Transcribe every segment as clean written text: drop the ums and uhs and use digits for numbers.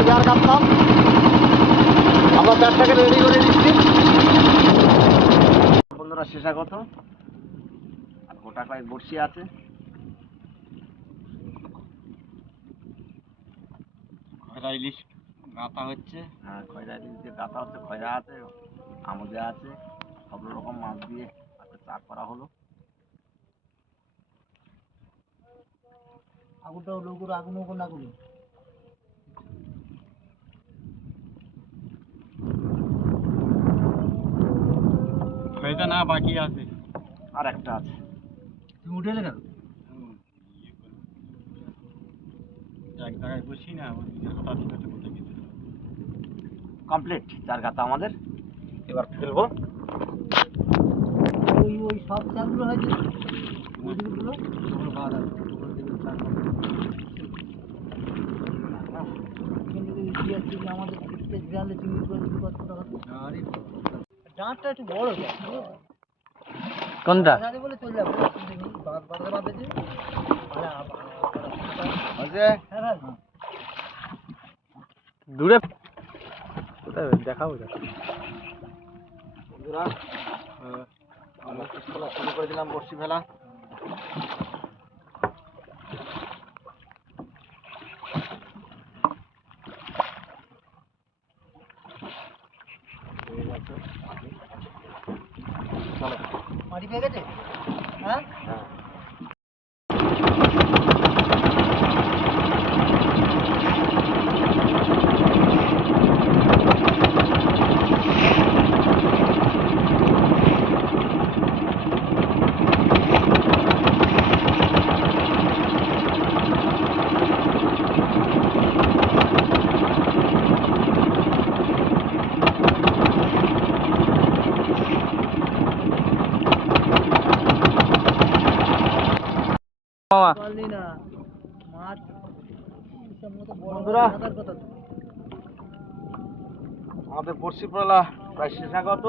করে জার কাটলাম, আমরা চারটাকে রেডি করে দিচ্ছি। বন্ধুরা শেষাগত আর গোটা কয়েক বড়শি আছে। খয়রা ইলিশ গাঁথা হচ্ছে। হ্যাঁ, খয়রা ইলিশ দিয়ে গাঁথা হচ্ছে, খয়রা আছে, আমুজা আছে, সব রকম মাছ দিয়ে একটা চার করা হলো। আগুনটা লোক করে আগুন ওপর না করি। খয়রা না বাকি আছে, আর একটা আছে। তুমি উঠে এলে কেন? এক জায়গায় বসি না, ওই নিজের হাতা দিয়ে কোথায় গেছে। কমপ্লিট চার গাঁথা আমাদের। এবার ফেলবো। ওই ওই সব চালগুলো হয়েছে ওইগুলো ওগুলো বাদ আছে। ওগুলো দেখবেন চাল কিন্তু ইয়ে চিংড়ি আমাদের গ্রামে চিংড়ি করে দিতে কত টাকা? ডাঁটটা একটু বড় যায় কোনটা জানি বলে চলে যাবে বাঁধা বাঁধেছে। হ্যাঁ ভাই দূরে কোথায় দেখাবো? বন্ধুরা আমরা শুরু করে দিলাম বড়শি ফেলা। মাটি পেয়ে গেছে। হ্যাঁ পারলি না মাছ বন্ধুরা আমাদের বড়শি ফেলা প্রায় শেষাগত।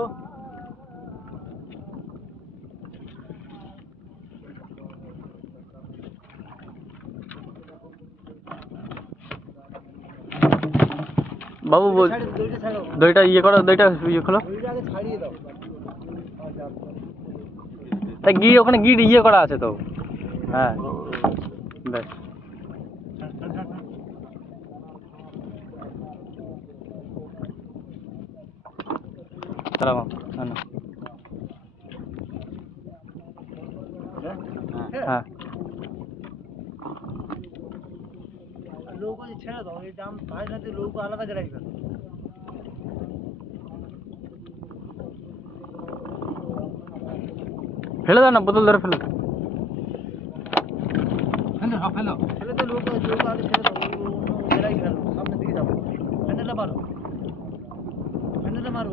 বাবু দইটা ইয়ে করো, দইটা ইয়ে খোলো। ছাড়িয়ে দাও। তা গিয়ে ওখানে গিয়ে ইয়ে করা আছে তো। হ্যাঁ বেশ। হ্যাঁ লোক ছেড়ে দাও, এই দাম ভাই সাথে লোক আলাদা করে রাখবে। ফেলে দাও না, বোতল ধরে ফেলে ফেলো ফেলে তো লোক আগে ছেড়ে দাও, অন্য জেলায় ফেলো, সামনের দিকে যাবো। হ্যান্ডেলটা মারো, হ্যান্ডেলটা মারো।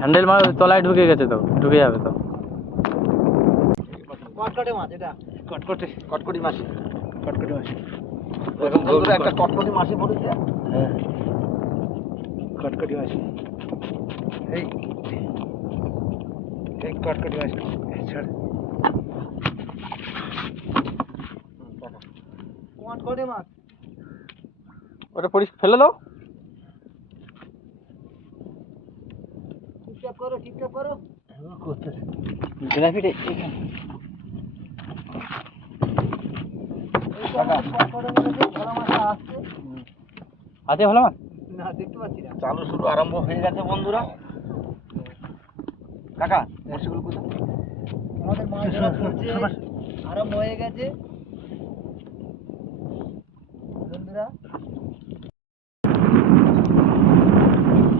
হ্যান্ডেল মারো, তলায় ঢুকে গেছে তো, ঢুকে যাবে তো। কটকটে মাছ এটা, কটকটি মাছ। কটকটে মাছ। বন্ধুরা একটা কটকটি মাছই পড়েছে। হ্যাঁ কটকটি মাছ। এই এই কটকটি মাছ ছাড়। কটকটে মাছ ওটা ফেলে দাও। টিপটাপ করো, টিপটাপ করো। করতেছে গ্রাফিটে এখানে। আছে ভালো মাছ? না দেখতে পাচ্ছি না। চালু শুরু আরম্ভ হয়ে গেছে বন্ধুরা। কাকা বড়শিগুলো কোথায়? আমাদের মাছ ধরা চলছে, আরম্ভ হয়ে গেছে বন্ধুরা।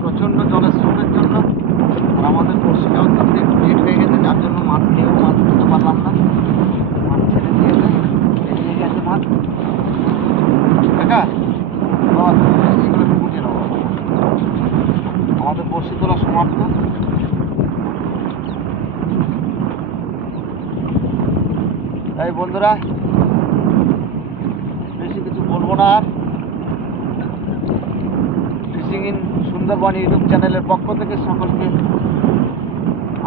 প্রচন্ড জলের স্রোতের জন্য আর আমাদের বড়শিটা অত্যন্ত একটু লেট হয়ে গেছে, যার জন্য মাছ খেয়েও মাছ ধরতে পারলাম না। মাছ ছেড়ে দিয়েছে, বেরিয়ে গেছে মাছ। কাকা এগুলো একটু বুঝে নাও। আমাদের বড়শি তোলা সমাপ্ত। তাই বন্ধুরা বেশি কিছু বলবো না আর। ফিশিং ইন সুন্দরবন ইউটিউব চ্যানেলের পক্ষ থেকে সকলকে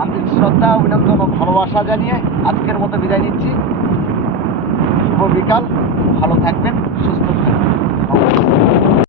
আন্তরিক শ্রদ্ধা, অভিনন্দন ও ভালোবাসা জানিয়ে আজকের মতো বিদায় নিচ্ছি। শুভ বিকাল, ভালো থাকবেন, সুস্থ থাকবেন।